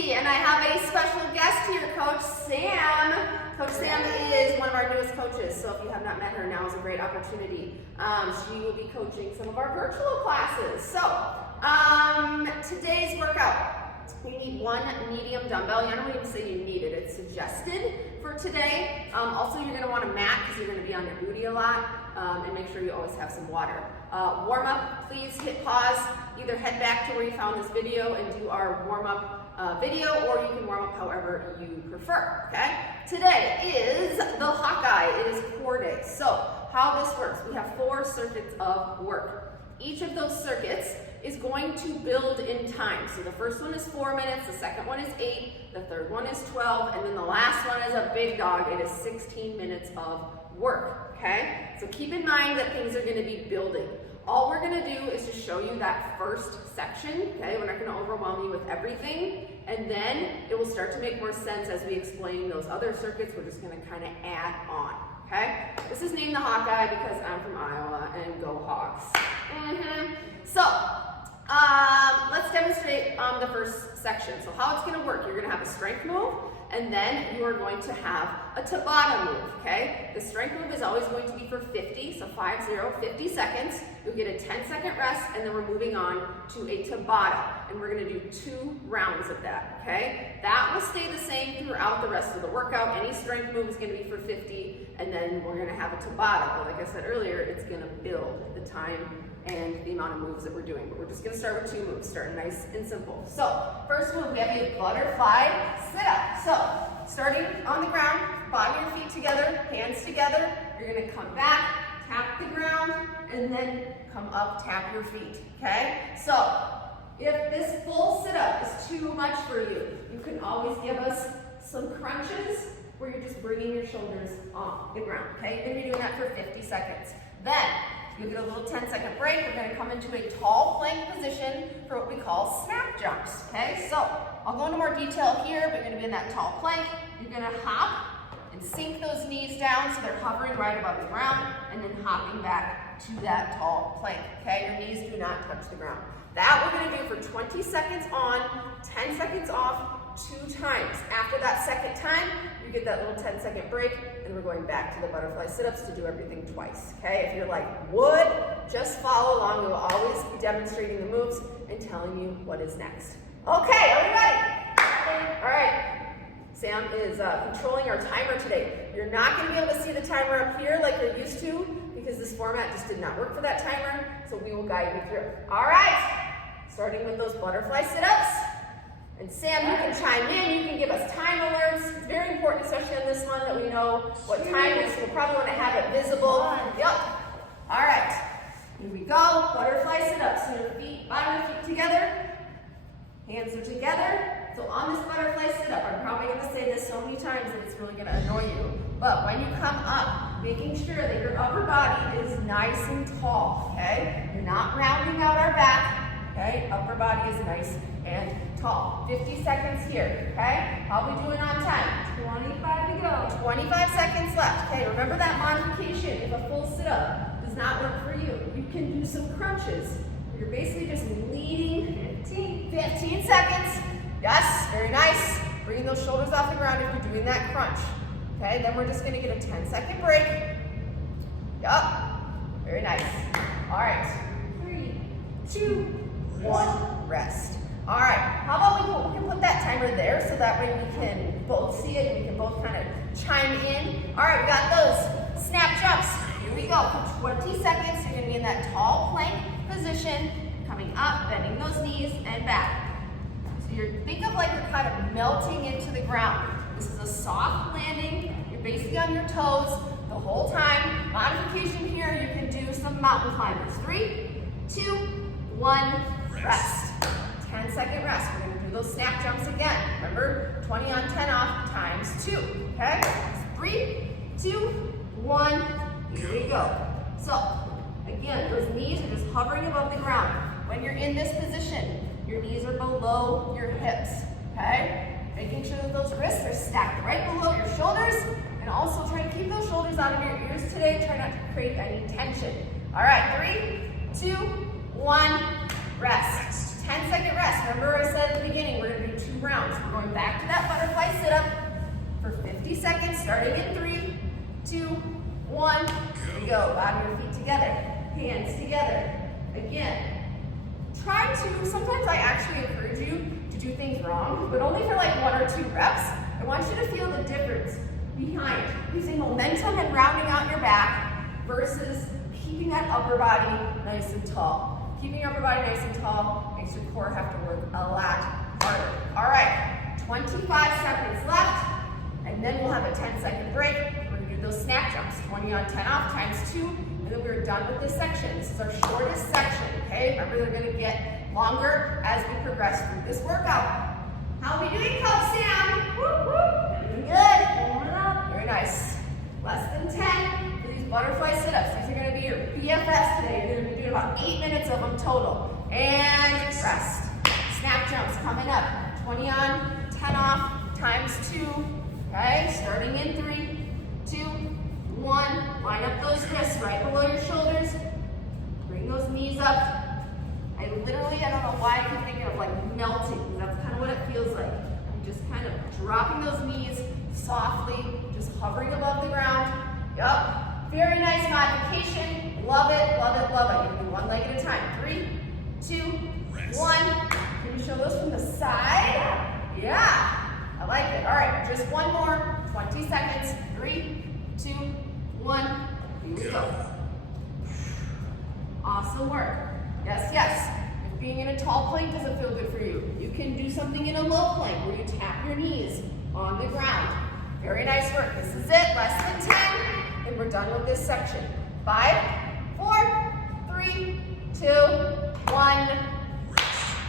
Lindsay, and I have a special guest here, Coach Sam. Coach Sam is one of our newest coaches, so if you have not met her, now is a great opportunity. She will be coaching some of our virtual classes. So, today's workout. You need one medium dumbbell. I don't even say you need it, it's suggested for today. Also, you're going to want a mat because you're going to be on your booty a lot, and make sure you always have some water. Warm up, please hit pause, either head back to where you found this video and do our warm up video, or you can warm up however you prefer, okay? Today is the Hawkeye, it is core day. So how this works, we have 4 circuits of work. Each of those circuits is going to build in time. So the first one is 4 minutes, the second one is 8, the third one is 12, and then the last one is a big dog. It is 16 minutes of work, okay? So keep in mind that things are gonna be building. All we're gonna do is just show you that first section, okay? We're not gonna overwhelm you with everything, and then it will start to make more sense as we explain those other circuits. We're just gonna kind of add on, okay? This is named the Hawkeye because I'm from Iowa, and go Hawks. So, let's demonstrate the first section. So how it's gonna work, you're gonna have a strength move, and then you are going to have a Tabata move, okay? The strength move is always going to be for 50, so 50 seconds. You'll get a 10-second rest, and then we're moving on to a Tabata, and we're gonna do 2 rounds of that, okay? That will stay the same throughout the rest of the workout. Any strength move is gonna be for 50, and then we're gonna have a Tabata, but like I said earlier, it's gonna build the time and the amount of moves that we're doing. But we're just gonna start with 2 moves, starting nice and simple. So, first move, we have a butterfly sit-up. So, starting on the ground, bottom of your feet together, hands together. You're gonna come back, tap the ground, and then come up, tap your feet, okay? So, if this full sit-up is too much for you, you can always give us some crunches where you're just bringing your shoulders off the ground, okay? You're gonna be doing that for 50 seconds. Then, you get a little 10-second break. We're going to come into a tall plank position for what we call snap jumps, okay? So, I'll go into more detail here, but you're going to be in that tall plank. You're going to hop and sink those knees down so they're hovering right above the ground, and then hopping back to that tall plank, okay? Your knees do not touch the ground. That we're going to do for 20 seconds on, 10 seconds off, 2 times. After that second time, you get that little 10-second break, and we're going back to the butterfly sit-ups to do everything twice, okay? If you're like, would, just follow along. We will always be demonstrating the moves and telling you what is next. Okay, are we ready? All right, Sam is controlling our timer today. You're not gonna be able to see the timer up here like you're used to, because this format just did not work for that timer, so we will guide you through. All right, starting with those butterfly sit-ups. And Sam, you can chime in, you can give us time alerts. It's very important, especially on this one, that we know what time it is. We'll probably want to have it visible. Yep. All right. Here we go. Butterfly sit-ups. So your feet, bottom of your feet together. Hands are together. So on this butterfly sit-up, I'm probably going to say this so many times that it's really going to annoy you. But when you come up, making sure that your upper body is nice and tall, okay? You're not rounding out our back. Okay, upper body is nice and tall. 50 seconds here, okay? How are we doing on time? 25 to go. 25 seconds left. Okay, remember that modification. If a full sit-up does not work for you, you can do some crunches. You're basically just leading 15 seconds. Yes, very nice. Bringing those shoulders off the ground if you're doing that crunch. Okay, then we're just gonna get a 10-second break. Yup, very nice. All right, 3, 2, 1, rest. All right, how about we can put that timer there so that way we can both see it and we can both kind of chime in. All right, we got those snap jumps. Here we go. For 20 seconds, you're gonna be in that tall plank position, coming up, bending those knees, and back. So think of like you're kind of melting into the ground. This is a soft landing. You're basically on your toes the whole time. Modification here, you can do some mountain climbers. 3, 2, 1, rest. 10-second rest. We're gonna do those snap jumps again. Remember, 20 on, 10 off, times 2, okay? 3, 2, 1, here we go. So, again, those knees are just hovering above the ground. When you're in this position, your knees are below your hips, okay? Making sure that those wrists are stacked right below your shoulders, and also try to keep those shoulders out of your ears today. Try not to create any tension. All right, 3, 2, 1, rest. 10-second rest. Remember I said at the beginning, we're gonna do 2 rounds. We're starting in 3, 2, 1. Here we go. Bottom of your feet together, hands together. Again, try to, sometimes I actually encourage you to do things wrong, but only for like 1 or 2 reps. I want you to feel the difference behind using momentum and rounding out your back versus keeping that upper body nice and tall. Keeping your upper body nice and tall makes your core have to work a lot harder. All right, 25 seconds left, and then we'll have a 10-second break. We're gonna do those snap jumps, 20 on 10 off times 2, and then we're done with this section. This is our shortest section, okay? Remember, they're gonna get longer as we progress through this workout. How are we doing, Coach Sam? Whoop, whoop. Doing good. Warming up. Very nice. Less than 10 for these butterfly sit-ups. These are going to be your BFFs today. You're going to be doing about 8 minutes of them total. And rest. Snap jumps coming up. 20 on, 10 off, times 2. Okay, starting in 3, 2, 1. Line up those wrists right below your shoulders. Bring those knees up. I don't know why I keep thinking of like melting. That's kind of what it feels like. I'm just kind of dropping those knees softly, just hovering above the ground. Yup. Very nice modification. Love it, love it, love it. You can do one leg at a time. 3, 2, 1. Can you show those from the side? Yeah. I like it. All right, just one more. 20 seconds. 3, 2, 1. Here we go. Awesome work. Yes, yes. If being in a tall plank doesn't feel good for you, you can do something in a low plank where you tap your knees on the ground. Very nice work. This is it. Less than 10, and we're done with this section. 5, 4, 3, 2, 1.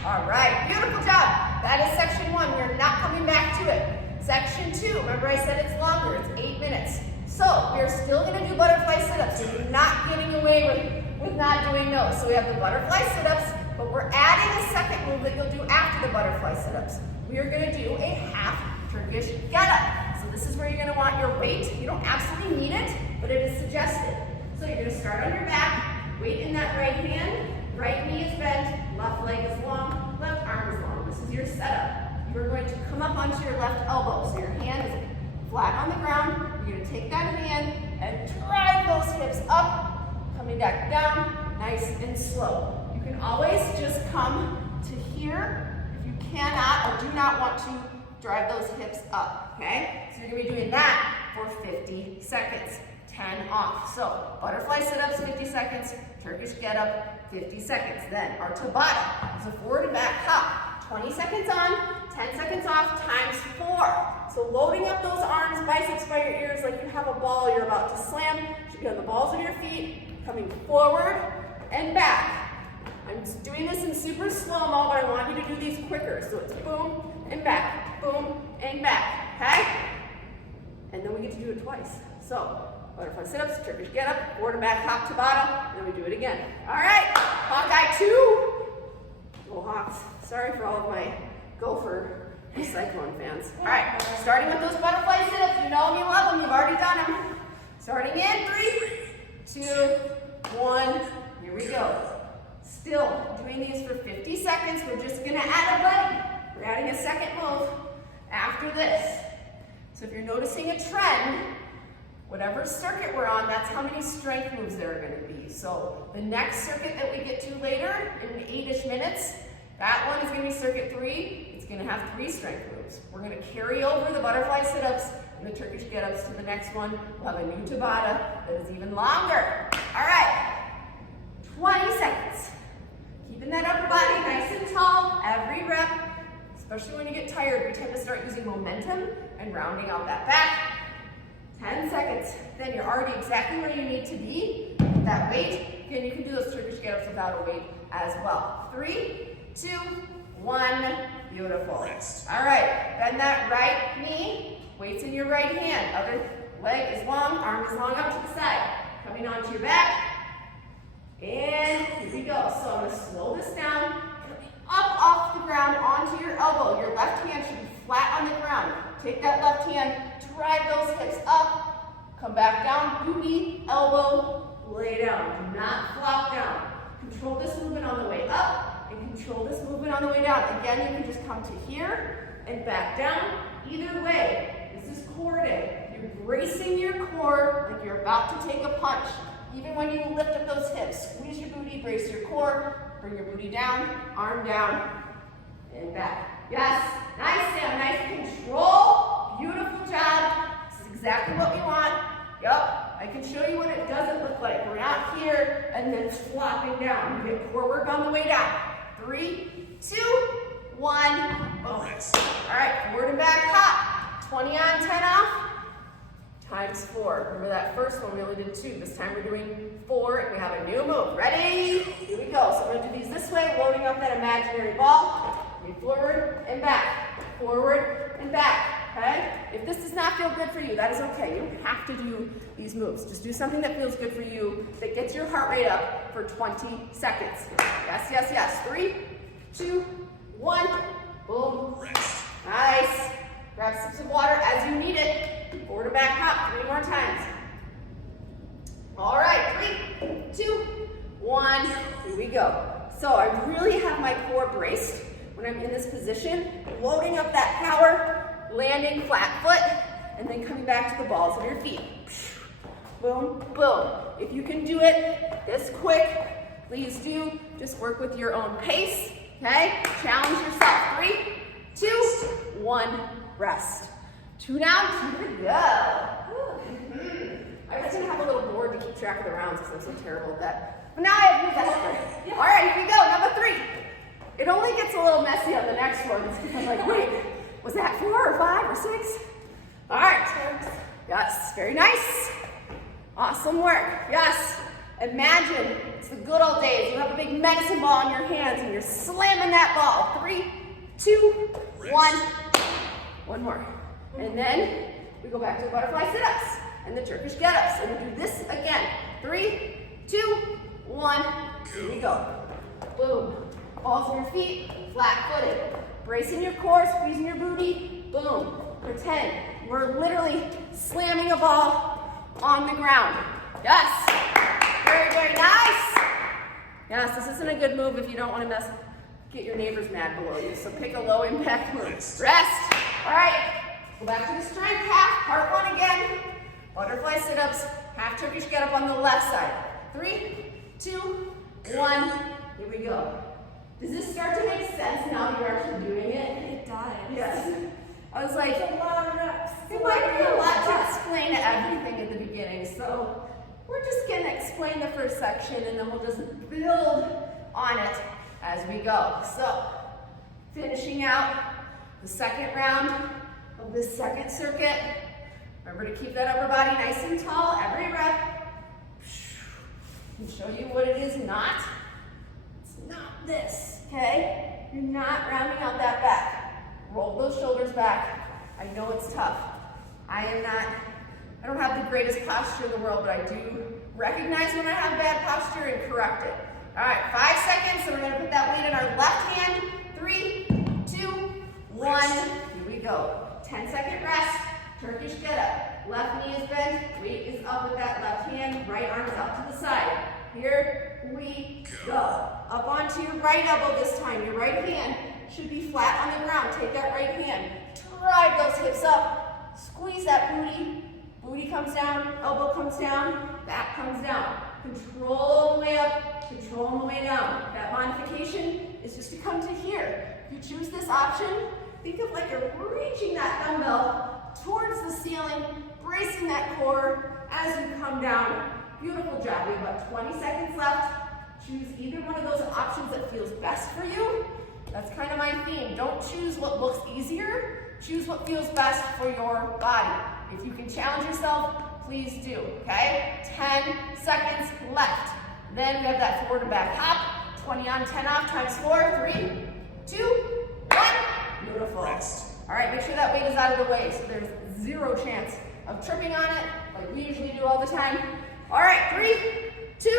All right. Beautiful job. That is section 1. We're not coming back to it. Section 2. Remember I said it's longer. It's 8 minutes. So we're still going to do butterfly sit-ups. So you're not getting away with not doing those. So we have the butterfly sit-ups, but we're adding a second move that you'll do after the butterfly sit-ups. We are going to do a half Turkish get-up. So this is where you're going to want your weight. You don't absolutely need it, but it is suggested. So you're going to start on your back, weight in that right hand, right knee is bent, left leg is long, left arm is long. This is your setup. You're going to come up onto your left elbow. So your hand is flat on the ground. You're going to take that hand and drive those hips up, coming back down, nice and slow. You can always just come to here if you cannot or do not want to drive those hips up, okay? So you're going to be doing that for 50 seconds, 10 off. So butterfly sit-ups, 50 seconds, Turkish get-up, 50 seconds. Then our Tabata is a forward and back hop, 20 seconds on, 10 seconds off, times 4. So loading up those arms, biceps by your ears like you have a ball you're about to slam. Should be on the balls of your feet, coming forward and back. I'm just doing this in super slow-mo, but I want you to do these quicker. So it's boom and back, boom and back, okay? And then we get to do it twice. So butterfly sit-ups, Turkish get-up, forward and back hop to bottom, and then we do it again. All right, Hawkeye 2. Go Hawks. Sorry for all of my Gopher Cyclone fans. All right, starting with those butterfly sit-ups. You know them, you love them, you've already done them. Starting in 3, 2, 1, here we go. Still doing these for 50 seconds. We're just gonna add a leg. We're adding a second move after this. So if you're noticing a trend, whatever circuit we're on, that's how many strength moves there are gonna be. So the next circuit that we get to later in 8-ish minutes, that one is gonna be circuit 3. It's gonna have 3 strength moves. We're gonna carry over the butterfly sit-ups and the Turkish get-ups to the next one. We'll have a new Tabata that is even longer. All right, 20 seconds. Keeping that upper body nice and tall every rep, especially when you get tired. We tend to start using momentum and rounding out that back. 10 seconds. Then you're already exactly where you need to be with that weight. Again, you can do those Turkish get-ups without a weight as well. 3, 2, 1. Beautiful. All right, bend that right knee. Weights in your right hand. Other leg is long, arm is long out to the side. Coming onto your back. And here we go. So I'm going to slow this down. Up off the ground onto your elbow. Your left hand should be flat on the ground. Take that left hand, drive those hips up. Come back down, booty, elbow, lay down. Do not flop down. Control this movement on the way up and control this movement on the way down. Again, you can just come to here and back down. Either way, this is core day. You You're bracing your core like you're about to take a punch. Even when you lift up those hips, squeeze your booty, brace your core, bring your booty down, arm down, and back. Yes, nice, Sam, nice control. Beautiful job. This is exactly what we want. Yep, I can show you what it doesn't look like. We're not here and then flopping down. You get core work on the way down. 3, 2, 1, boom. All right, forward and back hop. 20 on, 10 off. Times 4. Remember that first one we only did 2. This time we're doing 4 and we have a new move. Ready? Here we go. So we're going to do these this way, loading up that imaginary ball. Forward and back. Forward and back. Okay? If this does not feel good for you, that is okay. You don't have to do these moves. Just do something that feels good for you, that gets your heart rate up for 20 seconds. Yes, yes, yes. 3, 2, 1. Boom. Nice. Grab sips of water as you need it. Forward and back hop. 3 more times. All right. 3, 2, 1. Here we go. So I really have my core braced when I'm in this position, loading up that power, landing flat foot, and then coming back to the balls of your feet. Boom, boom. If you can do it this quick, please do. Just work with your own pace, okay? Challenge yourself. 3, 2, 1, rest. 2 down, 2 to go. I was gonna have a little board to keep track of the rounds because I'm so terrible at that. But now I have new that. All right, here we go, number 3. It only gets a little messy on the next one because I'm like, wait, was that 4 or 5 or 6? All right, yes, very nice. Awesome work, yes. Imagine it's the good old days. You have a big medicine ball in your hands and you're slamming that ball. 3, 2, 1. One more. And then we go back to the butterfly sit-ups and the Turkish get-ups. And we'll do this again. 3, 2, 1. Here we go. Boom. Balls on your feet, flat-footed. Bracing your core, squeezing your booty. Boom. Pretend we're literally slamming a ball on the ground. Yes. Very, very nice. Yes, this isn't a good move if you don't want to get your neighbors mad below you. So pick a low impact move. Rest. All right. Go back to the strength half. Part 1 again. Butterfly sit-ups. Half Turkish get up on the left side. 3, 2, 1. Here we go. Does this start to make sense now that you're actually doing it? It does. Yes. I was like, It's a lot of reps. it might be a lot to explain everything at the beginning, so we're just going to explain the first section and then we'll just build on it as we go. So, finishing out the second round of this second circuit. Remember to keep that upper body nice and tall every rep. And show you what it is not. It's not this, okay? You're not rounding out that back. Roll those shoulders back. I know it's tough. I don't have the greatest posture in the world, but I do recognize when I have bad posture and correct it. All right, 5 seconds, so we're gonna put that weight in our left hand. 3, 2, 1, here we go. 10-second rest, Turkish get up. Left knee is bent, weight is up with that left hand, right arm is up to the side. Here we go. Up onto your right elbow this time. Your right hand should be flat on the ground. Take that right hand, drive those hips up, squeeze that booty. Booty comes down, elbow comes down, back comes down. Control the way up, control the way down. That modification is just to come to here. If you choose this option, think of like you're reaching that dumbbell towards the ceiling, bracing that core as you come down. Beautiful job. We have about 20 seconds left. Choose either one of those options that feels best for you. That's kind of my theme. Don't choose what looks easier. Choose what feels best for your body. If you can challenge yourself, please do, okay? 10 seconds left. Then we have that forward and back hop. 20 on, 10 off, times 4. 3, 2, 1. Beautiful. All right, make sure that weight is out of the way so there's zero chance of tripping on it like we usually do all the time. All right, 3, 2,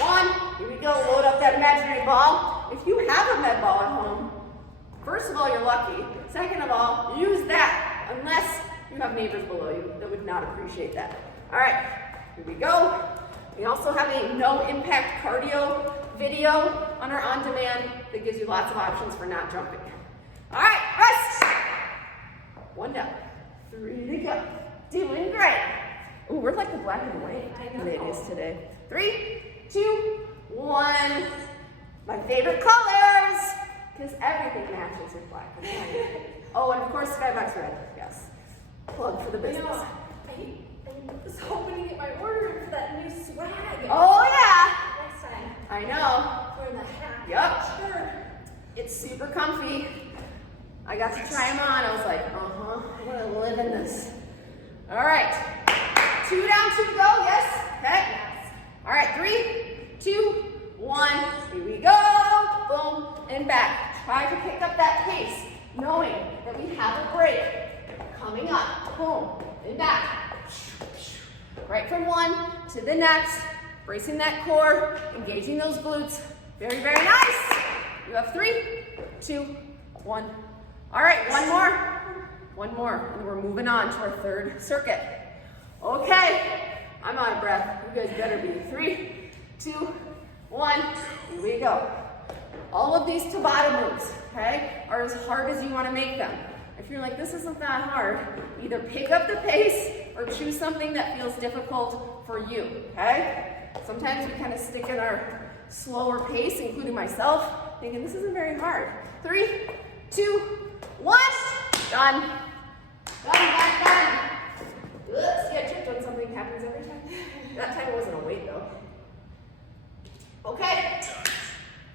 1. Here we go. Load up that imaginary ball. If you have a med ball at home, first of all, you're lucky. Second of all, use that unless you have neighbors below you that would not appreciate that. All right, here we go. We also have a no impact cardio video on our on-demand that gives you lots of options for not jumping. All right, rest. 1 down. 3 to go. Doing great. Ooh, we're like the black and white ladies today. 3, 2, 1. My favorite colors, because everything matches with black and white. Oh, and of course, Skybox Red. Yes. Plug for the business. I was hoping to get my order for that new swag. Oh, yeah. Next time. I know. For the hat. Yep. Sure. It's super comfy. I got to try them on. I was like, I'm going to live in this. All right. 2 down, 2 to go. Yes? Okay. Yes. All right. 3, 2, 1. Here we go. Boom. And back. Try to pick up that pace, knowing that we have a break coming up. Boom. And back. Right from one to the next. Bracing that core. Engaging those glutes. Very, very nice. You have 3, 2, 1. All right, one more, and we're moving on to our third circuit. Okay, I'm out of breath. You guys better be. 3, 2, 1, here we go. All of these Tabata moves, okay, are as hard as you want to make them. If you're like, this isn't that hard, either pick up the pace or choose something that feels difficult for you, okay? Sometimes we kind of stick in our slower pace, including myself, thinking this isn't very hard. 3, 2, 1, done. Done. See, I tripped on something, happens every time. That time it wasn't a weight though. Okay,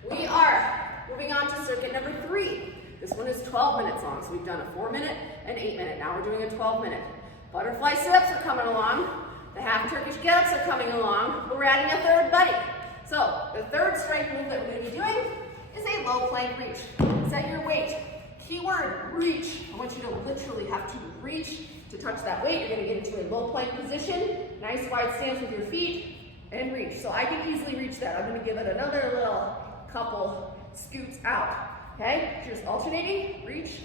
we are moving on to circuit number 3. This one is 12 minutes long, so we've done a 4-minute and 8-minute. Now we're doing a 12-minute. Butterfly sit-ups are coming along. The half Turkish get-ups are coming along. But we're adding a third buddy. So the third strength move that we're going to be doing is a low plank reach. Set your weight. Keyword, reach. I want you to literally have to reach to touch that weight. You're going to get into a low plank position. Nice wide stance with your feet and reach. So I can easily reach that. I'm going to give it another little couple scoots out. Okay? Just alternating, reach,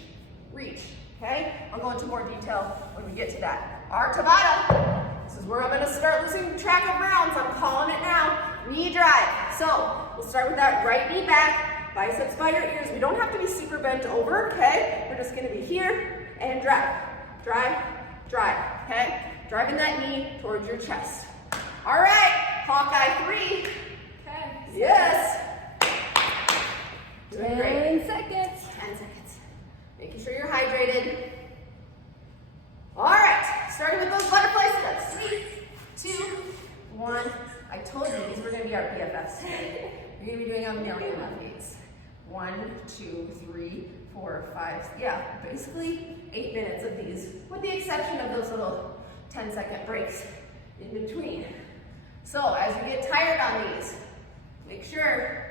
reach. Okay? I'll go into more detail when we get to that. Our Tabata. This is where I'm going to start losing track of rounds. I'm calling it now. Knee drive. So we'll start with that right knee back, biceps by your ears. We don't have to be super bent over, okay? We're just going to be here and drive, drive, drive, okay? Driving that knee towards your chest. All right, Hawkeye 3. Okay. Yes. Doing 10 great. seconds. 10 seconds. Making sure you're hydrated. All right, starting with those butterfly sit-ups. 3, 2, 1. I told you these were going to be our BFFs today. You're going to be doing a million of these. 1, 2, 3, 4, 5. Yeah, basically 8 minutes of these, with the exception of those little 10-second breaks in between. So as you get tired on these, make sure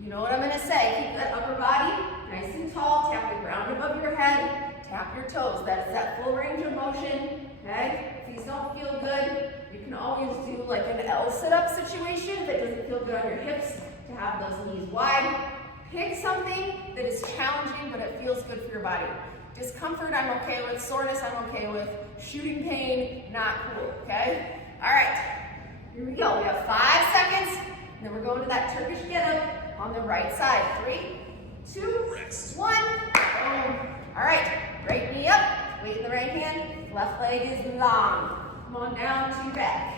you know what I'm going to say. Keep that upper body nice and tall. Tap the ground above your head. Tap your toes. That's that full range of motion. Okay? If these don't feel good, you can always do like an L sit-up situation if it doesn't feel good on your hips to have those knees wide. Pick something that is challenging but it feels good for your body. Discomfort I'm okay with. Soreness I'm okay with. Shooting pain, not cool. Okay? All right. Here we go. We have 5 seconds. And then we're going to that Turkish get-up on the right side. 3, 2, 1. Boom. All right. Right knee up. Weight in the right hand. Left leg is long. Come on down to your back.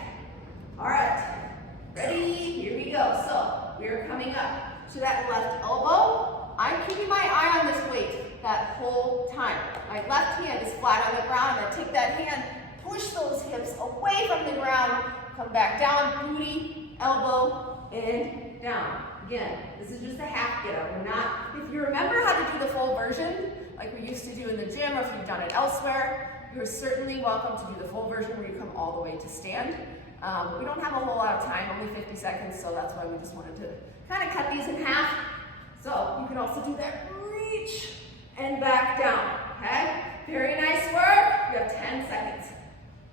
All right. Ready? Here we go. So we are coming up to that left elbow. I'm keeping my eye on this weight that whole time. My left hand is flat on the ground. I take that hand, push those hips away from the ground, come back down, booty, elbow, and down. Again, this is just a half get up. We're not, if you remember how to do the full version, like we used to do in the gym, or if you've done it elsewhere, you're certainly welcome to do the full version where you come all the way to stand. We don't have a whole lot of time, only 50 seconds, so that's why we just wanted to kind of cut these in half. So you can also do that reach and back down, okay? Very nice work. You have 10 seconds.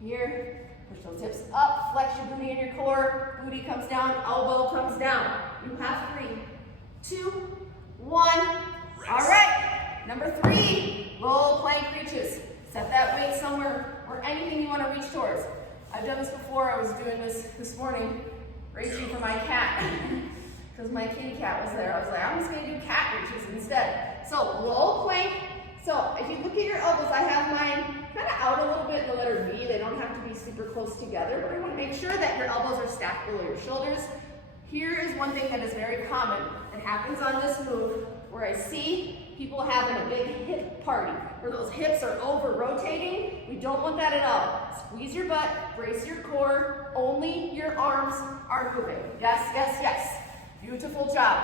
Here, push those hips up, flex your booty in your core, booty comes down, elbow comes down. You have 3, 2, 1. All right, number 3, low plank reaches. Set that weight somewhere or anything you want to reach towards. I've done this before. I was doing this morning, reaching for my cat, because my kitty cat was there. I was like, I'm just going to do cat reaches instead. So low plank. So if you look at your elbows, I have mine kind of out a little bit in the letter V. They don't have to be super close together, but I want to make sure that your elbows are stacked below your shoulders. Here is one thing that is very common. It happens on this move where I see people having a big hip party, where those hips are over rotating. We don't want that at all. Squeeze your butt, brace your core, only your arms are moving. Yes, yes, yes. Beautiful job.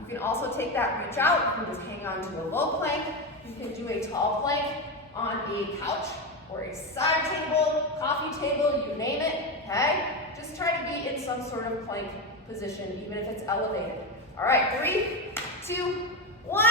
You can also take that reach out. You can just hang on to a low plank. You can do a tall plank on a couch or a side table, coffee table, you name it, okay? Just try to be in some sort of plank position, even if it's elevated. All right, 3, 2, 1.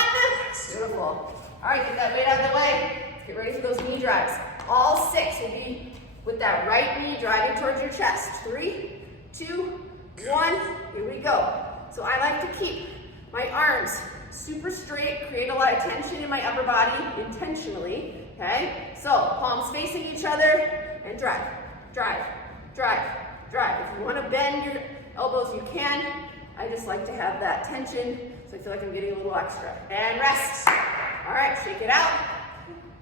Beautiful. All right, get that weight out of the way. Let's get ready for those knee drives. All 6 will be with that right knee driving towards your chest. 3, 2, 1. Here we go. So I like to keep my arms super straight, create a lot of tension in my upper body intentionally, okay? So palms facing each other and drive, drive, drive, drive. If you want to bend your elbows, you can. I just like to have that tension, so I feel like I'm getting a little extra. And rest. All right, shake it out.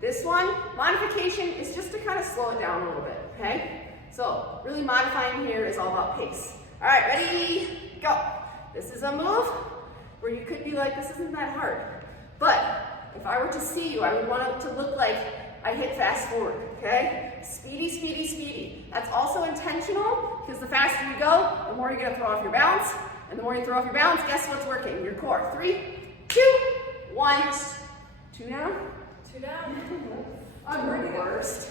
This one, modification is just to kind of slow it down a little bit, okay? So really modifying here is all about pace. All right, ready, go. This is a move where you could be like, this isn't that hard. But if I were to see you, I would want it to look like I hit fast forward, okay? Speedy, speedy, speedy. That's also intentional, because the faster you go, the more you're gonna throw off your balance. And the more you throw off your balance, guess what's working? Your core. 3, 2, 1. 2 down. 2 down. I'm the worst.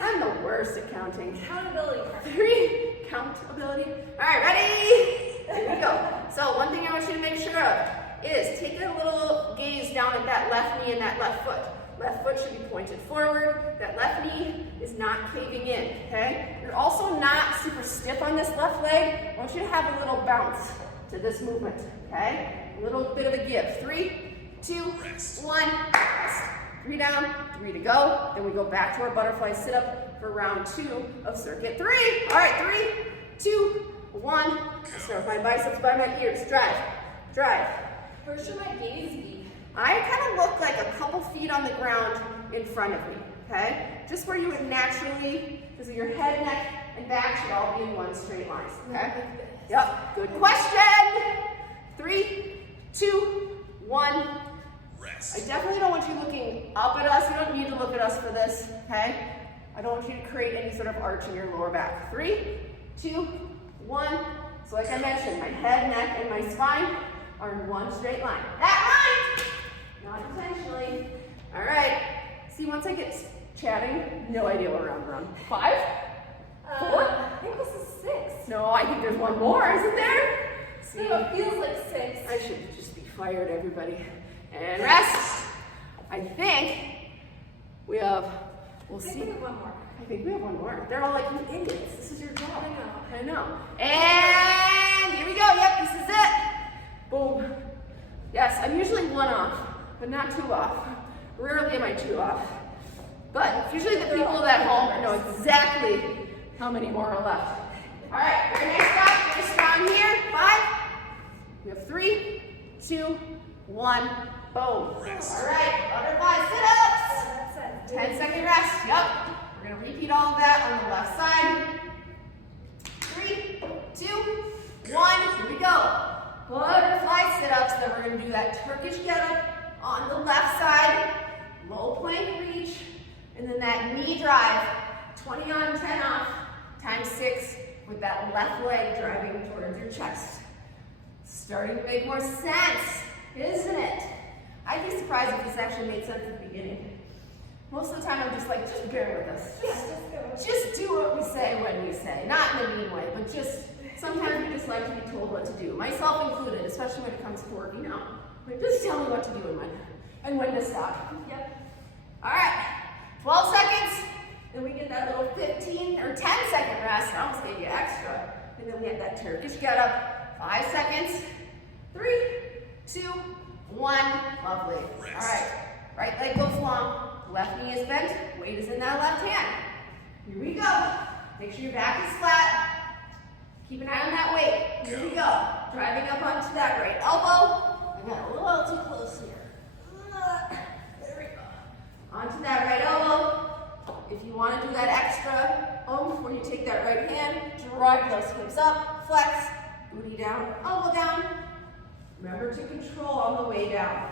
I'm the worst at counting. Accountability. 3, countability. All right, ready? Here we go. So one thing I want you to make sure of is take a little gaze down at that left knee and that left foot. Left foot should be pointed forward. That left knee is not caving in, okay? You're also not super stiff on this left leg. I want you to have a little bounce to this movement, okay? A little bit of a give. 3, 2, 1, rest. 3 down, 3 to go. Then we go back to our butterfly sit-up for round 2 of circuit 3. All right, 3, 2, 1. Start with my biceps by my ears. Drive, drive. Where should my gaze be? I kind of look like a couple feet on the ground in front of me, okay? Just where you would naturally, because your head, neck, and back should all be in one straight line, okay? Yep, good question. 3, 2, 1. Rest. I definitely don't want you looking up at us. You don't need to look at us for this, okay? I don't want you to create any sort of arch in your lower back. 3, 2, 1. So like I mentioned, my head, neck, and my spine are in one straight line. That line! Not intentionally. All right. See, once I get chatting, no idea what round we're on. 5? 4? I think this is 6. No, I think there's one more, isn't there? See, No, it feels like 6. I should just be fired, everybody. And rest. I think we have, we'll see. I think we have one more. I think we have one more. They're all like, you idiots. This is your job. I know. I know. And here we go. Yep, this is it. Boom. Yes, I'm usually 1 off, but not 2 off. Rarely am I 2 off. But usually the people at home know exactly how many more are left. All right, very nice job. Very strong here. 5. We have 3, 2, 1. Boom. All right, butterfly sit-ups. 10-second rest. Yep. We're going to repeat all of that on the left side. 3, 2, 1. Here we go. Butterfly sit-ups. Then we're going to do that Turkish get-up on the left side. Low plank reach. And then that knee drive. 20 on, 10 off, times 6 with that left leg driving towards your chest. Starting to make more sense, isn't it? I'd be surprised if this actually made sense at the beginning. Most of the time I'm just like, just bear with us. Just do what we say when we say. Not in a mean way, but just sometimes we just like to be told what to do. Myself included, especially when it comes to working out. Like, just tell me what to do and when to stop. Yep. All right, 12 seconds. Then we get that little 15 or 10-second rest. I almost gave you extra. And then we have that Turkish get up. 5 seconds. 3, 2, 1. Lovely. All right. Right leg goes long. Left knee is bent. Weight is in that left hand. Here we go. Make sure your back is flat. Keep an eye on that weight. Here we go. Driving up onto that right elbow. I got a little too close here. There we go. Onto that right elbow. If you want to do that extra before you take that right hand, drive those hips up, flex, booty down, elbow down. Remember to control on the way down.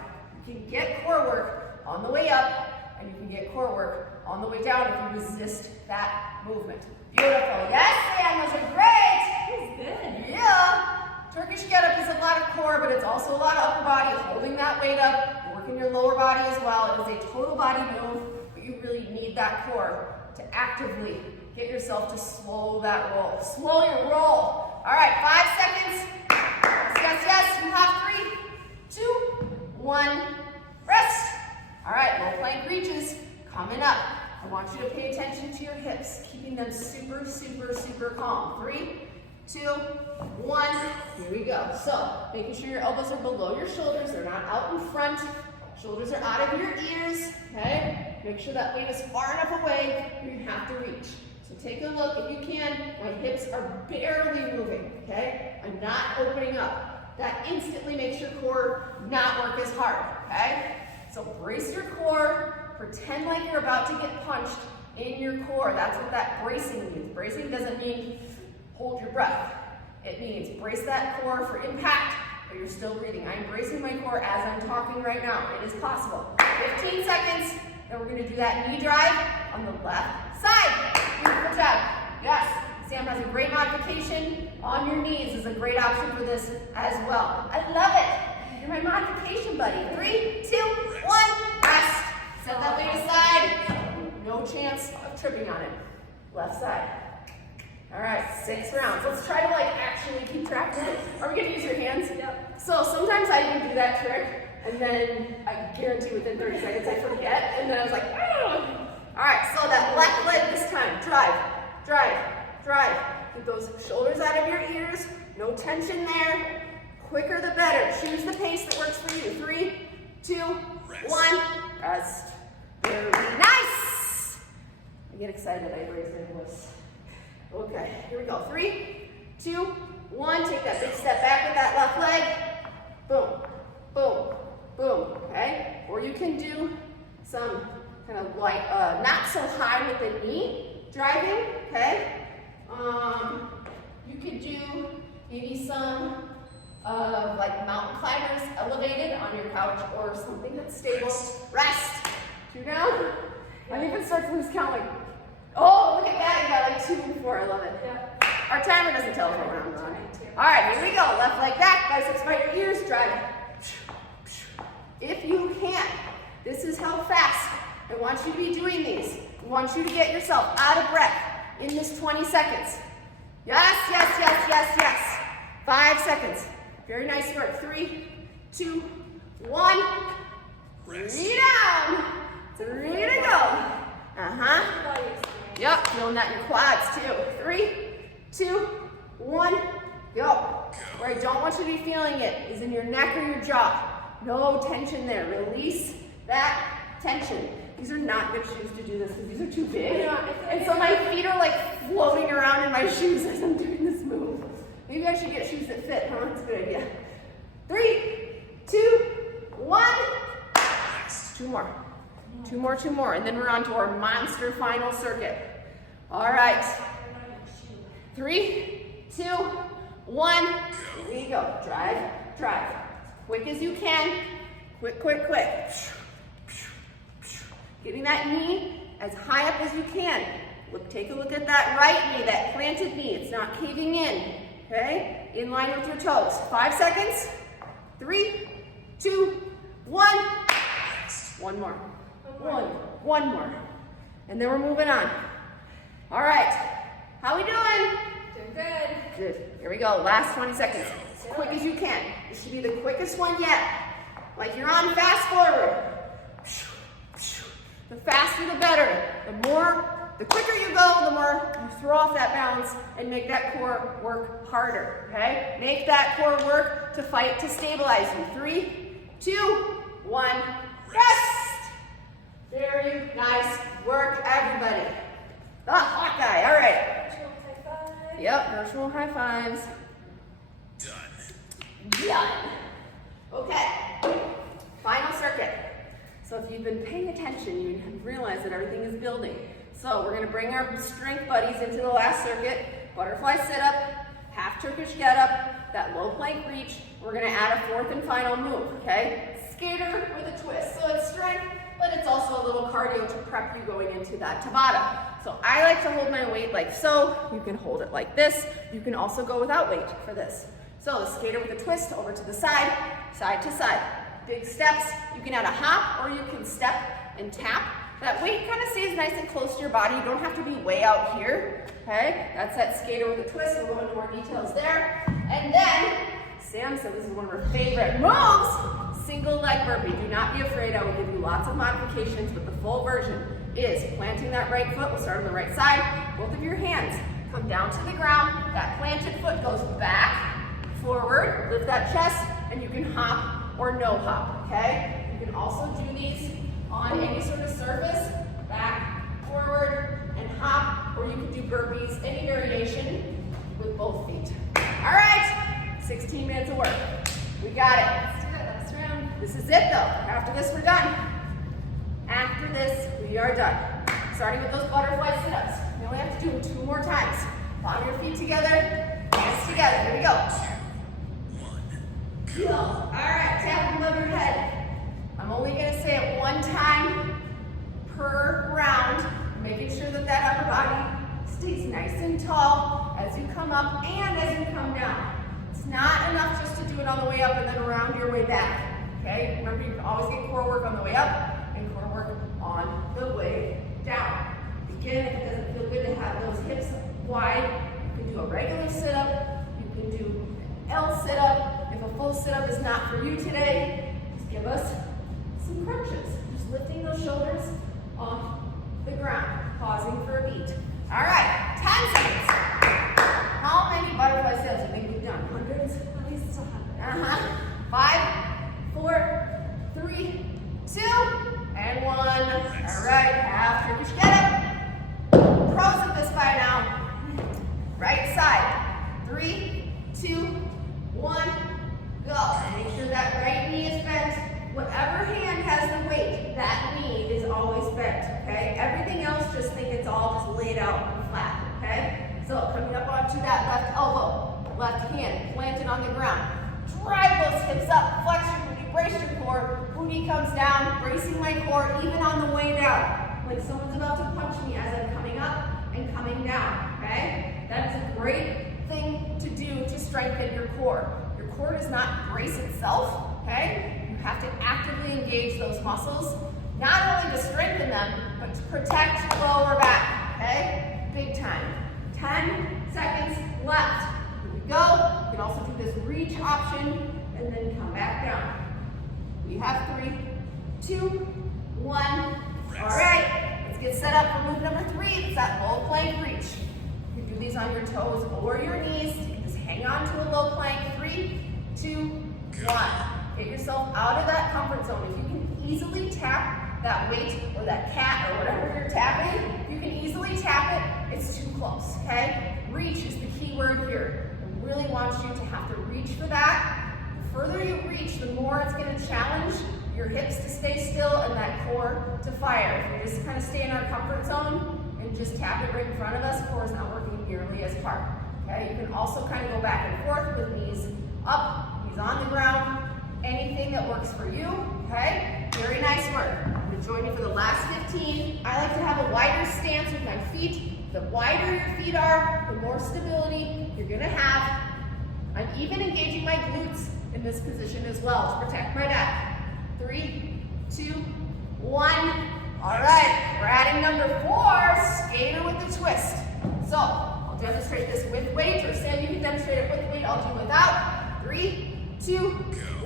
You can get core work on the way up, and you can get core work on the way down if you resist that movement. Beautiful. Yes, Sam, those are great. That was good. Yeah. Turkish get-up is a lot of core, but it's also a lot of upper body, holding that weight up, working your lower body as well. It is a total body move, but you really need that core to actively get yourself to slow that roll. Slow your roll. All right, 5 seconds. Yes, yes, yes. You have 3, 2, 1. Rest. All right, low plank reaches coming up. I want you to pay attention to your hips, keeping them super, super, super calm. 3, 2, 1. Here we go. So, making sure your elbows are below your shoulders. They're not out in front. Shoulders are out of your ears. Okay? Make sure that weight is far enough away where you have to reach. So take a look if you can. My hips are barely moving. Okay? I'm not opening up. That instantly makes your core not work as hard. Okay? So brace your core. Pretend like you're about to get punched in your core. That's what that bracing means. Bracing doesn't mean hold your breath. It means brace that core for impact, but you're still breathing. I'm bracing my core as I'm talking right now. It is possible. 15 seconds, then we're gonna do that knee drive on the left side. Beautiful job. Yes, Sam has a great modification on your knees. Is a great option for this as well. I love it. You're my modification buddy. 3, 2, 1, rest. Set that weight aside. No chance of tripping on it. Left side. All right, 6 rounds. Let's try to actually keep track of it. Are we gonna use your hands? Yep. So sometimes I even do that trick, and then I guarantee within 30 seconds I forget, and then I was like, oh. All right, so that left leg this time. Drive, drive, drive. Keep those shoulders out of your ears. No tension there. Quicker the better. Choose the pace that works for you. 3, 2, 1. Rest. Very nice. I get excited. I raise my voice. Okay, here we go. 3, 2, 1. Take that big step back with that left leg. Boom, boom, boom. Okay? Or you can do some kind of not so high with the knee driving. Okay? You could do maybe some mountain climbers elevated on your couch or something that's stable. Rest. 2 down. I even start to lose count oh, look at that. You got 2 and 4. I love it. Yeah. Our timer doesn't tell us what we're on. All right, here we go. Left leg back. Biceps by your ears. Drive. If you can. This is how fast I want you to be doing these. I want you to get yourself out of breath in this 20 seconds. Yes, yes, yes, yes, yes. 5 seconds. Very nice work. 3, 2, 1. 3 down. 3 to go. Yep, feeling that in your quads too. 3, 2, 1, go. Where I don't want you to be feeling it is in your neck or your jaw. No tension there. Release that tension. These are not good shoes to do this because these are too big. And so my feet are floating around in my shoes as I'm doing this move. Maybe I should get shoes that fit, huh? That's a good idea. 3, 2, 1. 2 more. 2 more, 2 more. And then we're on to our monster final circuit. All right. 3, 2, 1. Here you go. Drive, drive. Quick as you can. Quick, quick, quick. Getting that knee as high up as you can. Take a look at that right knee, that planted knee. It's not caving in. Okay? In line with your toes. 5 seconds. 3, 2, 1. 1 more. One more. And then we're moving on. All right. How we doing? Doing good. Good. Here we go. Last 20 seconds. As quick as you can. This should be the quickest one yet. Like you're on fast forward. The faster the better. The quicker you go, the more you throw off that balance and make that core work harder. Okay? Make that core work to fight to stabilize you. 3, 2, 1. Rest. Very nice work, everybody. The Hawkeye. All right. Virtual high five. Yep, virtual high fives. Done. Okay. Final circuit. So if you've been paying attention, you realize that everything is building. So we're gonna bring our strength buddies into the last circuit. Butterfly sit-up, half Turkish get-up, that low plank reach. We're gonna add a fourth and final move, okay? Skater with a twist. So it's strength, but it's also a little cardio to prep you going into that Tabata. So I like to hold my weight like so. You can hold it like this. You can also go without weight for this. So the skater with a twist over to the side, side to side. Big steps. You can add a hop or you can step and tap. That weight kind of stays nice and close to your body. You don't have to be way out here, okay? That's that skater with a twist. We'll go into more details there. And then, Sam said this is one of her favorite moves, single leg burpee. Do not be afraid. I will give you lots of modifications, but the full version is planting that right foot. We'll start on the right side. Both of your hands come down to the ground. That planted foot goes back, forward, lift that chest, and you can hop or no hop, okay? You can also do these on any sort of surface, back, forward, and hop, or you can do burpees, any variation with both feet. All right, 16 minutes of work. We got it. Let's do that last round. This is it though. After this, we're done. After this, we are done. Starting with those butterfly sit-ups. You only have to do them 2 more times. Palm your feet together, hands together. Here we go. Go. All right, tap them above your head. I'm only gonna say it 1 time per round, making sure that that upper body stays nice and tall as you come up and as you come down. It's not enough just to do it on the way up and then around your way back, okay? Remember, you can always get core work on the way up and core work on the way down. Again, if it doesn't feel good to have those hips wide, you can do a regular sit-up, you can do an L sit-up. If a full sit-up is not for you today, just give us some crunches. Just lifting those shoulders off the ground, pausing for a beat. All right, 10 seconds. How many butterfly sit-ups do you think we've done? Hundreds? At least it's 100. 5, 4, 3, 2, and 1. All right, half Turkish get-up. Pros at this by now. Right side. 3, 2, 1, go. And make sure that right knee is bent. Whatever hand has the weight, that knee is always bent, okay? Everything else, just think it's all just laid out and flat, okay? So coming up onto that left elbow, left hand planted on the ground. Drive those hips up, flex your booty, brace your core. Booty comes down, bracing my core even on the way down. Like someone's about to punch me as I'm coming up and coming down, okay? That is a great thing to do to strengthen your core. Your core does not brace itself, okay? You have to actively engage those muscles, not only to strengthen them, but to protect lower back, okay? Big time. 10 seconds left. Here we go. You can also do this reach option and then come back down. We have 3, 2, 1. All right, let's get set up for move number 3. It's that low plank reach. You can do these on your toes or your knees. You can just hang on to a low plank. 3, 2, 1. Get yourself out of that comfort zone. If you can easily tap that weight or that cat or whatever you're tapping, you can easily tap it. It's too close, okay? Reach is the key word here. I really want you to have to reach for that. The further you reach, the more it's going to challenge your hips to stay still and that core to fire. If we just kind of stay in our comfort zone and just tap it right in front of us, core is not working nearly as hard. Okay? You can also kind of go back and forth with knees up, knees on the ground. Anything that works for you, okay? Very nice work. I'm going to join you for the last 15. I like to have a wider stance with my feet. The wider your feet are, the more stability you're going to have. I'm even engaging my glutes in this position as well to protect my back. 3, 2, 1. All right, we're adding number 4, skater with the twist. So I'll demonstrate this with weight, or Sam, you can demonstrate it with weight. I'll do without. 3, 2,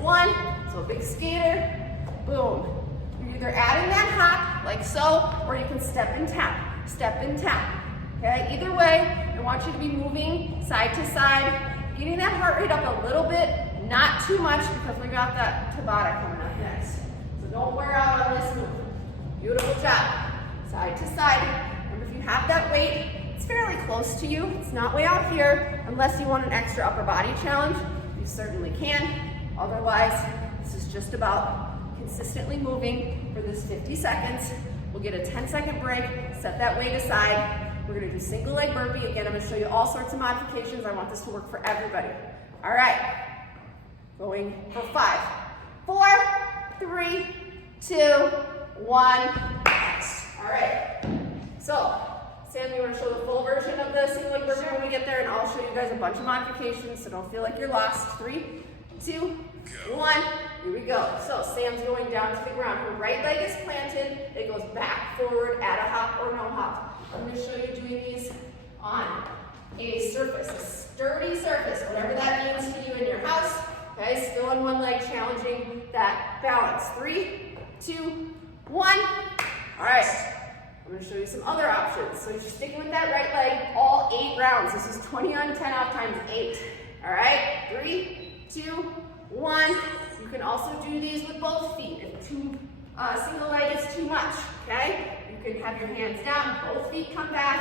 1. So a big skater, boom. You're either adding that hop like so, or you can step and tap, step and tap. Okay, either way, I want you to be moving side to side, getting that heart rate up a little bit, not too much because we got that Tabata coming up next. So don't wear out on this move. Beautiful job. Side to side. Remember, if you have that weight, it's fairly close to you. It's not way out here. Unless you want an extra upper body challenge, you certainly can. Otherwise, this is just about consistently moving for this 50 seconds We'll get a 10-second break, set that weight aside. We're gonna do single leg burpee. Again, I'm gonna show you all sorts of modifications. I want this to work for everybody. All right, going for 5, 4, 3, 2, 1. All right, so Sam, you wanna show the full version of the single leg burpee when we get there, and I'll show you guys a bunch of modifications, so don't feel like you're lost. 3, 2, 1, here we go. So Sam's going down to the ground. Her right leg is planted. It goes back, forward, at a hop or no hop. I'm going to show you doing these on a surface, a sturdy surface, whatever that means to you in your house. Okay, still on one leg, challenging that balance. 3, 2, 1. All right, I'm going to show you some other options. So you're sticking with that right leg all 8 rounds. This is 20 on 10 off times 8. All right, 3, 2, 1. You can also do these with both feet if single leg is too much, okay? You can have your hands down, both feet come back.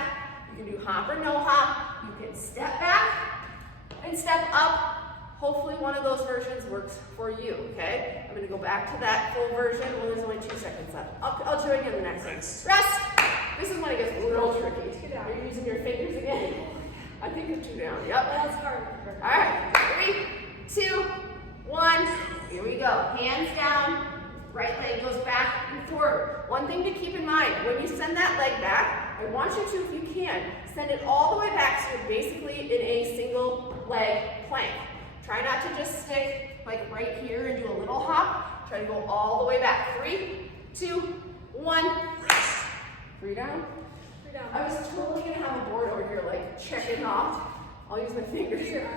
You can do hop or no hop. You can step back and step up. Hopefully one of those versions works for you, okay? I'm gonna go back to that full version. Well, there's only 2 seconds left. I'll show you again the next one. Rest. This is when it gets real tricky. Are you using your fingers again? I think it's 2 down. Yep. That's hard. All right, 3, 2, 1. Here we go. Hands down. Right leg goes back and forward. One thing to keep in mind, when you send that leg back, I want you to, if you can, send it all the way back so you're basically in a single leg plank. Try not to just stick like right here and do a little hop. Try to go all the way back. 3, 2, 1. 3 down. 3 down. I was totally gonna have a board over here like checking off. I'll use my fingers here.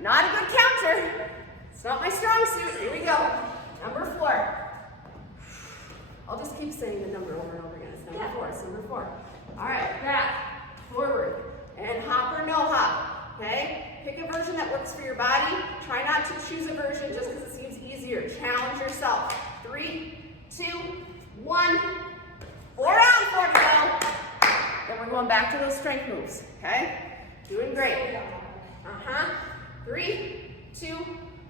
Not a good counter. It's not my strong suit. Here we go. Number 4. I'll just keep saying the number over and over again. It's number 4. It's number 4. All right, back, forward, and hop or no hop. Okay? Pick a version that works for your body. Try not to choose a version just because it seems easier. Challenge yourself. 3, 2, 1. 4 rounds, 4 to go. Then we're going back to those strength moves. Okay? Doing great. 3, 2,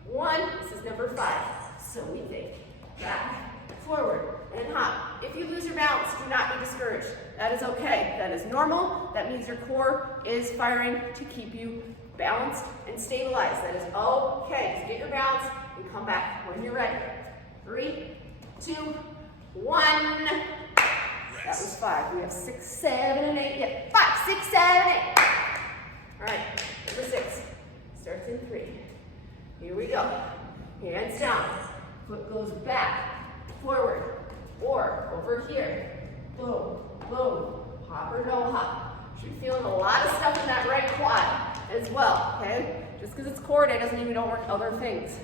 1. This is number 5. So we think. Back, forward, and hop. If you lose your balance, do not be discouraged. That is okay. That is normal. That means your core is firing to keep you balanced and stabilized. That is okay. Just get your balance and come back when you're ready. 3, 2, 1. That was 5. We have 6, 7, and 8 yet. 5, 6, 7, 8. All right, number 6. Starts in 3. Here we go. Hands down. Foot goes back, forward, or over here. Boom, boom. Hop or no hop. Should be feeling a lot of stuff in that right quad as well, okay? Just because it's core day doesn't mean we don't work other things.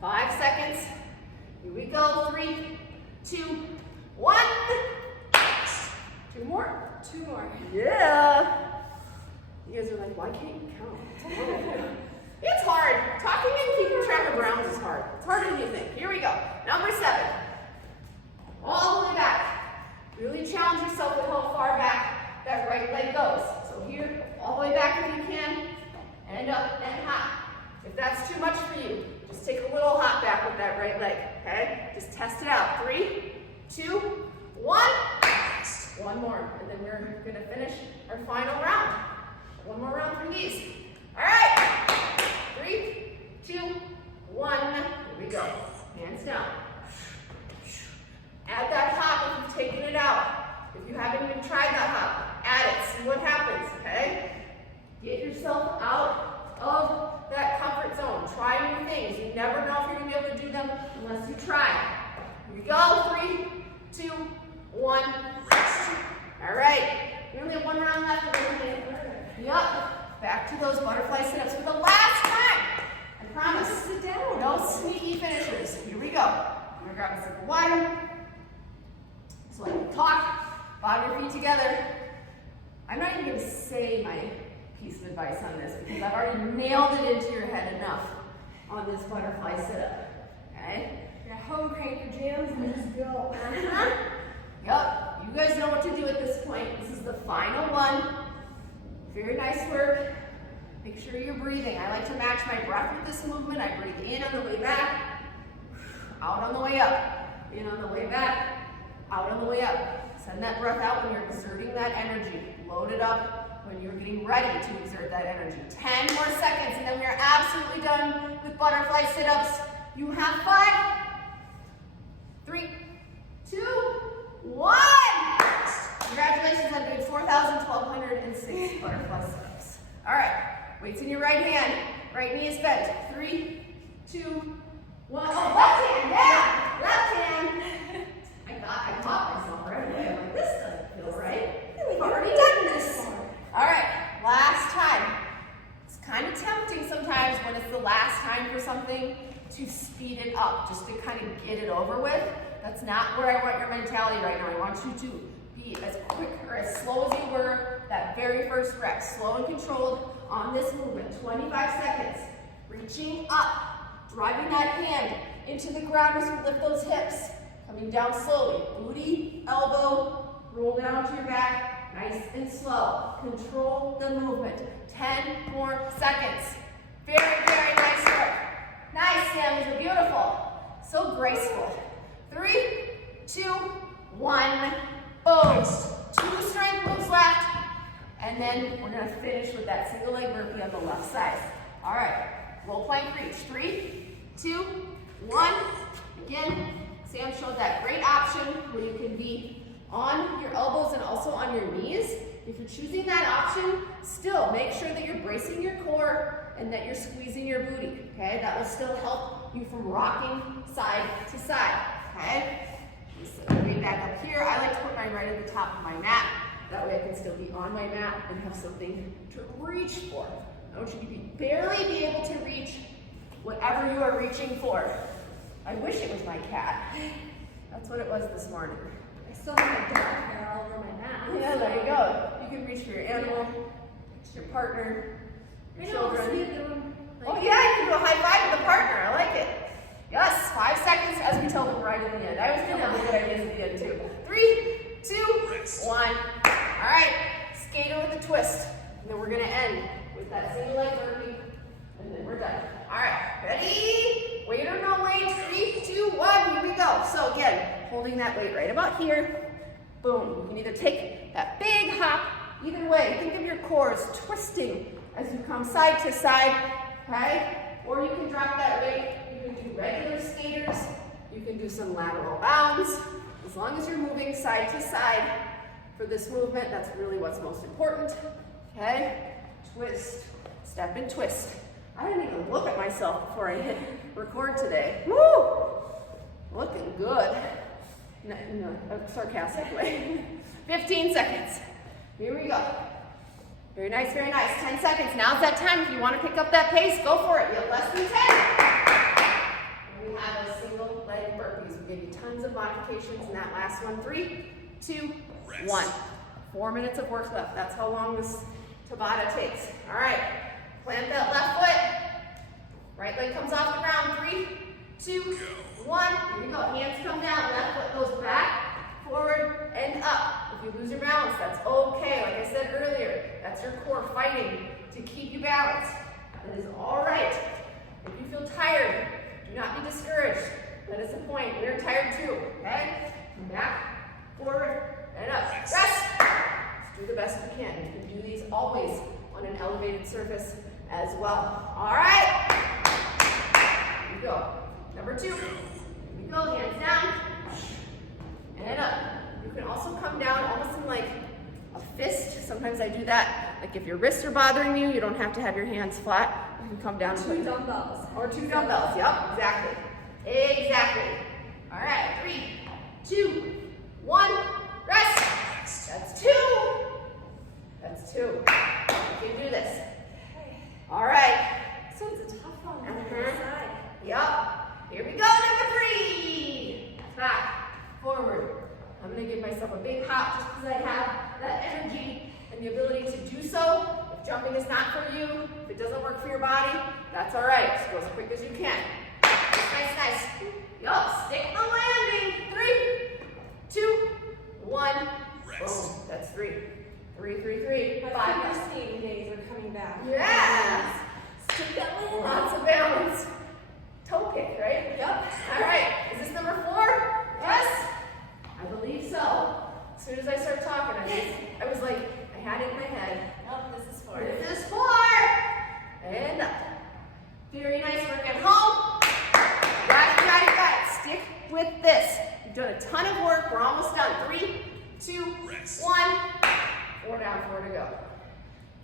5 seconds. Here we go. 3, 2, 1. 2 more. 2 more. Yeah. You guys are like, why can't you count? It's hard. Talking and keeping track of rounds is hard. It's harder than you think. Here we go. Number 7. All the way back. Really challenge yourself with how far back that right leg goes. So here, all the way back if you can, and up and hop. If that's too much for you, just take a little hop back with that right leg, okay? Just test it out. 3, 2, 1. 1 more, and then we're gonna finish our final round. 1 more round for these. All right. 3, 2, 1. Here we go. Hands down. Add that hop if you've taken it out. If you haven't even tried that hop, add it. See what happens, okay? Get yourself out of that comfort zone. Try new things. You never know if you're going to be able to do them unless you try. Here we go. 3, 2, 1. All right. We only have 1 round left. Yep. Back to those butterfly sit-ups for the last time. I promise. Sit down. No sneaky finishers. Here we go. I'm going to grab a sip of water. So I can talk. Bob your feet together. I'm not even going to say my piece of advice on this because I've already nailed it into your head enough on this butterfly sit-up. Okay? Yeah, home crank your jams and just go. Yep. You guys know what to do at this point. This is the final one. Very nice work. Make sure you're breathing. I like to match my breath with this movement. I breathe in on the way back, out on the way up. In on the way back, out on the way up. Send that breath out when you're exerting that energy. Load it up when you're getting ready to exert that energy. 10 more seconds, and then we are absolutely done with butterfly sit-ups. You have 5, 3, 2, 1. Congratulations on doing 4,106 butterfly sit-ups. All right, weights in your right hand. Right knee is bent. 3, 2, 1. Oh, left hand, yeah, left hand. I caught myself right away. I'm like, this doesn't feel right. We've already done this. All right, last time. It's kind of tempting sometimes when it's the last time for something to speed it up, just to kind of get it over with. That's not where I want your mentality right now. I want you to be as quick or as slow as you were that very first rep. Slow and controlled on this movement. 25 seconds. Reaching up, driving that hand into the ground as you lift those hips. Coming down slowly. Booty, elbow, roll down to your back. Nice and slow. Control the movement. 10 more seconds. Very, very nice work. Nice, Sam. These are beautiful. So graceful. 3, 2, 1. Boom. 2 strength moves left. And then we're going to finish with that single leg burpee on the left side. All right. Roll plank reach. 3, 2, 1. Again, Sam showed that great option where you can be on your elbows and also on your knees. If you're choosing that option, still make sure that you're bracing your core and that you're squeezing your booty, okay? That will still help you from rocking side to side, okay? So way back up here, I like to put mine right at the top of my mat. That way I can still be on my mat and have something to reach for. I want you to barely be able to reach whatever you are reaching for. I wish it was my cat. That's what it was this morning. I still have my dog hair all over my mat. Yeah, there you go. You can reach for your animal, your partner, your children. Oh yeah, you can do a high five with a partner. I like it. Yes, 5 seconds as we tell them right at the end. I always come up with good ideas at the end too. 3, 2, 1. All right, skate it with a twist. And then we're gonna end with that single leg burpee, and then we're done. All right, ready? Weight or no weight? 3, 2, 1, here we go. So again, holding that weight right about here. Boom, you can either take that big hop, either way. Think of your core as twisting as you come side to side, okay? Or you can drop that weight. You can do regular skaters. You can do some lateral bounds. As long as you're moving side to side for this movement, that's really what's most important, okay? Twist, step and twist. I didn't even look at myself before I hit record today. Woo! Looking good. No, sarcastically. 15 seconds. Here we go. Very nice, very nice. 10 seconds. Now's that time. If you want to pick up that pace, go for it. You have less than 10. And we have a single leg burpees. We give you tons of modifications in that last one. 3, 2, 1. 4 minutes of work left. That's how long this Tabata takes. All right. Plant that left foot. Right leg comes off the ground. 3, 2, 1. Here we go. Hands come down. Left foot goes back, forward, and up. If you lose your balance, that's okay. Like I said earlier, that's your core fighting to keep you balanced. That is all right. If you feel tired, do not be discouraged. That is the point. We're tired too, okay? Come back, forward, and up. Rest. Just do the best you can. You can do these always on an elevated surface as well. All right. Here we go. Number 2. Here we go. Hands down. And up. You can also come down almost in like a fist. Sometimes I do that. Like if your wrists are bothering you, you don't have to have your hands flat. You can come down. 2 dumbbells. Or 2 dumbbells. Yep, exactly. Exactly. All right. 3, 2, 1. Rest. That's 2. That's 2. You can do this. All right. This one's a tough one on the other side. Yep. Here we go. Number 3. Back. Forward. I'm going to give myself a big hop just because I have that energy and the ability to do so. If jumping is not for you, if it doesn't work for your body, that's all right. Just go as quick as you can. Nice, nice. Yup, stick the landing. 3, 2, 1. Boom. That's 3. 3, 3, 3. My 5. skating days are coming back. Yes. Stick that landing. Lots of balance. Toe kick, right? Yep. All right. Is this number 4? Yes. I believe so. As soon as I start talking, I was like, I had it in my head. Oh, this is for This is 4. And up. Very nice work at home. Got it. Stick with this. You've done a ton of work. We're almost done. 3, 2, 1. 4 down, 4 to go.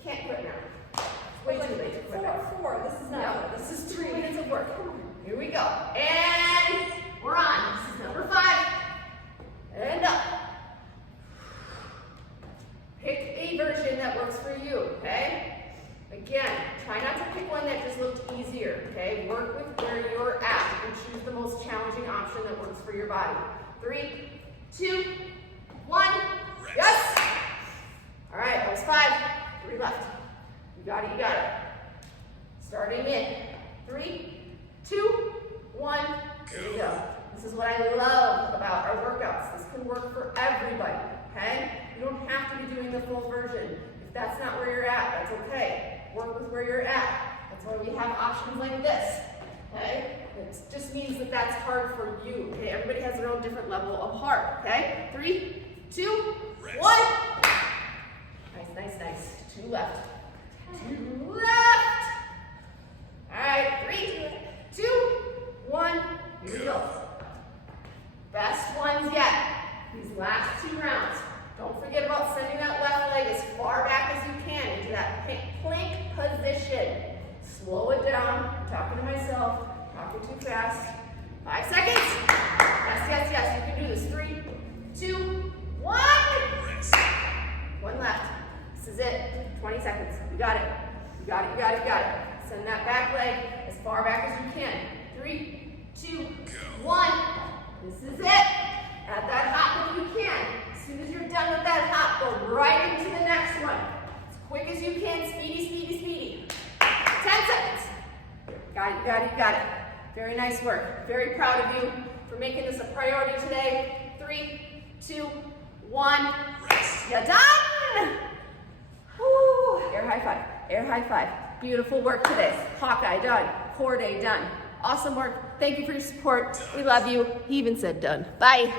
Can't quit now. Way too late to quit now. 4. This is not. No, this is 3 minutes of work. Here we go. And we're on. This is number 5. And up. Pick a version that works for you, okay? Again, try not to pick one that just looked easier, okay? Work with where you're at and choose the most challenging option that works for your body. 3, 2, 1. Yes! All right, that was 5. 3 left. You got it. Starting in 3, 2, 1. Here we go. This is what I love about our workouts. This can work for everybody, okay? You don't have to be doing the full version. If that's not where you're at, that's okay. Work with where you're at. That's why we have options like this, okay? It just means that that's hard for you, okay? Everybody has their own different level of hard, okay? 3, 2, 1. Nice. 2 left. 2 left. All right, 3, 2, 1. Here we go. Best ones yet. These last 2 rounds. Don't forget about sending that left leg as far back as you can into that plank position. Slow it down. I'm talking to myself. Talking too fast. 5 seconds. Yes. You can do this. 3, 2, 1. 1 left. This is it. 20 seconds. You got it. Send that back leg as far back as you can. 3, 2, 1. This is it. Add that hop if you can. As soon as you're done with that hop, go right into the next one. As quick as you can. Speedy. 10 seconds. Got it. Very nice work. Very proud of you for making this a priority today. 3, 2, 1. You're done. Woo. Air high five. Beautiful work today. Hawkeye done. Core day done. Awesome work. Thank you for your support. We love you. He even said done. Bye.